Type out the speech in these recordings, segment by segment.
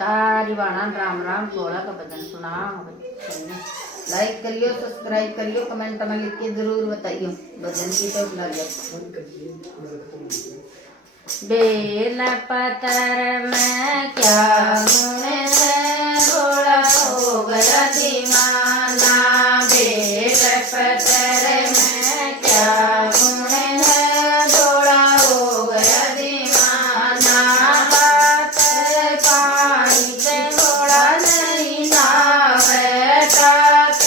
सारी बाणा राम राम गोला का भजन सुना। लाइक करियो, सब्सक्राइब करियो, कमेंट में लिख के जरूर बताइयो भजन की तो लगे। बेल पतर में क्या गुण है, भोला हो गया दीवाना। बेल पतर में क्या गुण है, भोला हो गया दीवाना। बात पानी से भोला नहीं नावे, तात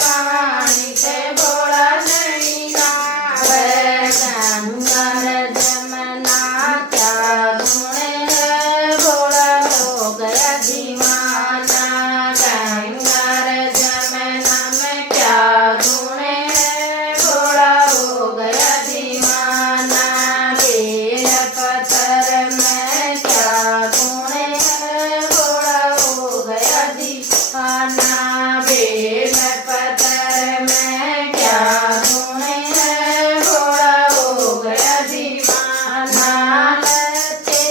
पानी से भोला नहीं नावे। गंगा जमुना क्या गुण है, भोला हो गया दीवाना। गंगा जमुना में क्या गुण है, भोला हो गया दीवाना। बेल पत्थर में क्या गुण है, भोला हो गया दीवाना। बेल पत्थर में क्या गुण है, भोला हो गया दीवाना। लत्ते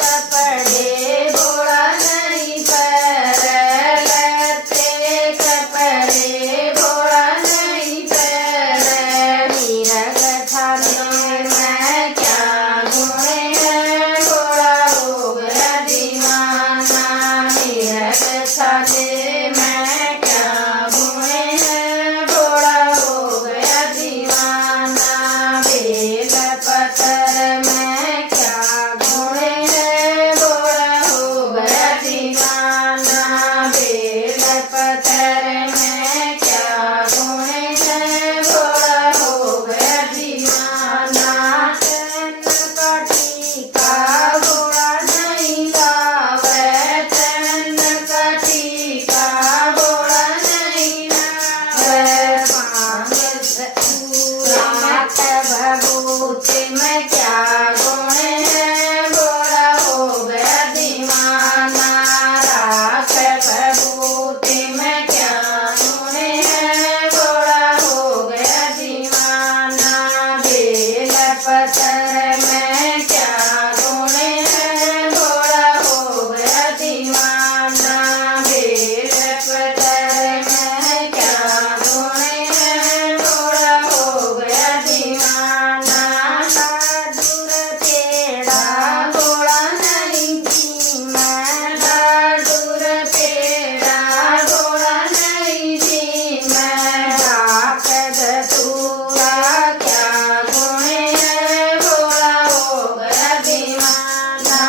कपड़े भोला नहीं पहने, लत्ते कपड़े भोला नहीं पहने। मीरग छाने में क्या गुण है, भोला हो गया दीवाना। मीरग छाने में क्या गुण है, भोला हो गया दीवाना। बेल पत्थर में क्या गुण है, भोला हो गया दीवाना। बेल पत्थर में क्या गुण है, भोला हो गया दीवाना। चंदन का टीका भोला नहीं लावे, चंदन का टीका भोला नहीं लावे। मांग रात भभूति में क्या गुण है, भोला हो गया दीवाना। रात भभूति में क्या गुण है, भोला हो गया दीवाना। बेल पत्थर में क्या गुण है, भोला हो गया दीवाना। बेल पत्थर में क्या गुण है, भोला हो गया दीवाना। लाडूर पेड़ा भोला नहीं जीना, लाडूर पेड़ा भोला नहीं जीना। डाक धतूरा क्या गुण है, भोला हो गया दीवाना।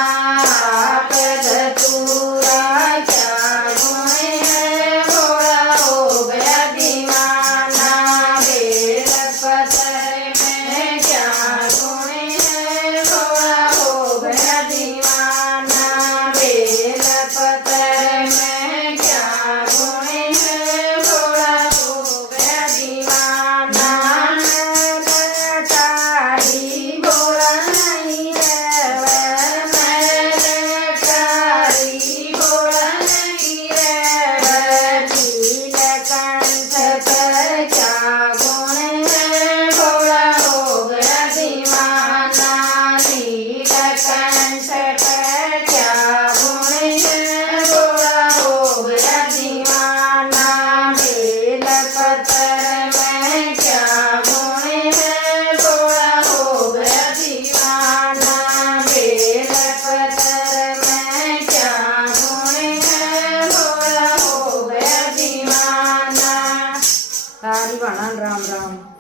डाक धतूरा क्या गुण है, भोला हो गया दीवाना। बेल पत्थर में क्या गुण है, भोला हो गया दीवाना। बेल पत्थर में क्या गुण है, भोला हो गया दीवाना। ललकारी भोला नहीं रहवे, ललकारी भोला नहीं रहवे। नीलकंठ पर क्या गुण है, भोला हो गया दीवाना। नीलकंठ पर क्या गुण है, भोला हो गया दीवाना। बेल पत्थर में क्या गुण है, भोला हो गया दीवाना। बेल पत्थर में क्या गुण है, भोला हो गया दीवाना। सारी बाणा राम राम।